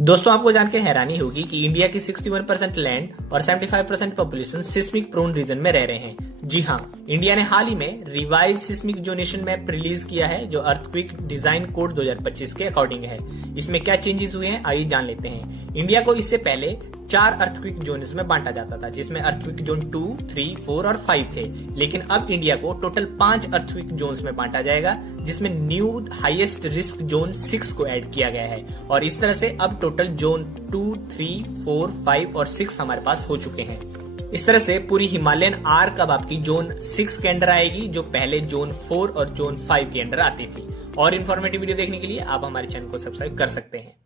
दोस्तों आपको जान के हैरानी होगी कि इंडिया की 61% लैंड और 75% पॉपुलेशन सिस्मिक प्रोन रीजन में रह रहे हैं। जी हाँ, इंडिया ने हाल ही में revise seismic zonation map release किया है जो अर्थक्वेक डिजाइन कोड 2025 के अकॉर्डिंग है। इसमें क्या चेंजेस हुए हैं आइए जान लेते हैं। इंडिया को इससे पहले 4 अर्थक्वेक जोन्स में बांटा जाता था जिसमें अर्थक्वेक जोन 2, 3, 4 और 5 थे, लेकिन अब इंडिया को टोटल 5 अर्थक्वेक जोन्स में बांटा जाएगा जिसमें न्यू हाईएस्ट रिस्क जोन 6 को ऐड किया गया है और इस तरह से अब टोटल जोन 2, 3, 4, 5 और 6 हमारे पास हो चुके हैं। इस तरह से पूरी हिमालयन आर्क अब आपकी जोन 6 के अंडर आएगी जो पहले जोन 4 और जोन 5 के अंडर आती थी। और इन्फॉर्मेटिव वीडियो देखने के लिए आप हमारे चैनल को सब्सक्राइब कर सकते हैं।